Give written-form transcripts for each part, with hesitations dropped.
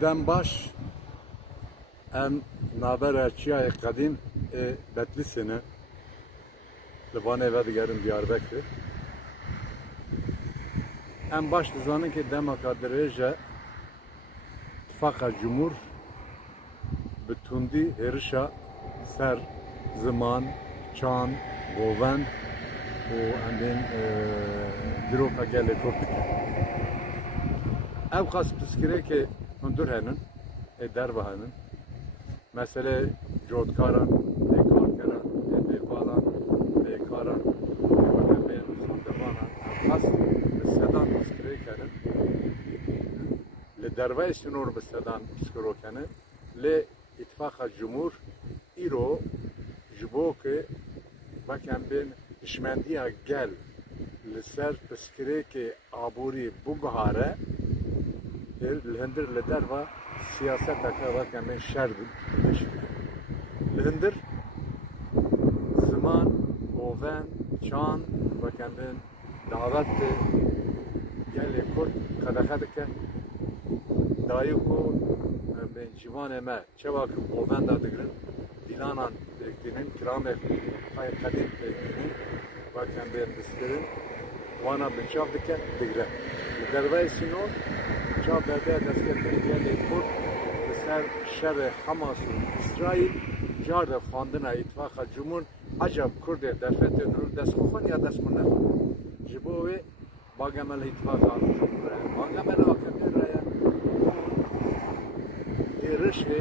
Dembaş em naber çiyayê qedîm ê Bedlîsê li vanê ve digerin Diyarbekirê. Em baş dizanin ki demeka dirêje İttifaka Cumhur bi tundî hêrişa ser ziman, çan, govend û em bên dîroka gelê Kurd dike. Ew xas piskirêkê hundir henin ê derve henin. Meselê cotkaran, êkarkeran, ê bêpalan, bêkaran, ê xandevanan ew xas bi sedan piskirêk henin. Li derveyê sînor bi sedan piskirok henin. Lê İttifaka Cumhur îro ji bo ku vekem bên hişmendiya gel li ser piskirêkê aborî biguhare li hindir li derva siyaseteke vekem bên şer dimeşîne. Li hindir ziman, govend, çan vekem bên davet gelê Kurd qedexe dike. Dayık o ben civanê me çeva ku govenda digirin dîlanan pêkdînin kiramê hay qedîm pêkdînin vekem bên diskirin wana binçav dike digire. Li derveyê sînor çav berde destketirî gelê Kurd li ser şerê Hamas û İsraîl car de xwandina İttifaka Cumhur acab Kurdê derfetê nur dest xwe ya dest xwe nexwe. Ji bo wê bagemel İttifaka Cumhur e bagemel AKP re ye hêrişê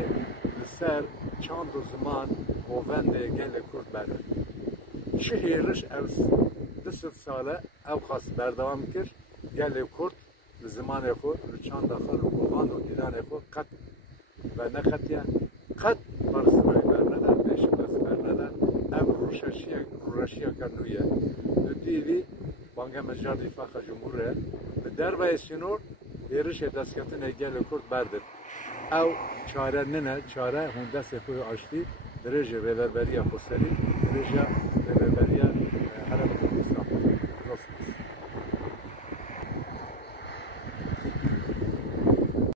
li ser çand û ziman govendê gelê Kurd berin. Çi hêriş ew di sed sale ew xas berdewam kir gelê Kurd li zimanê xwe, li çanda xwe, li govand û dîlanê xwe qet ve neqetiye qet parastinayê bernede, pêşindezî bernede. Ev rûreşiyeka nû ye. Li dîvî bangema jar İttifaka Cumhur e li derveyê sînor hêrişê destketinê gelê Kurd berdin. Ew çare nine, çare hûn destê xwe açtî dirêjê vêverberiya xweserî, dirêja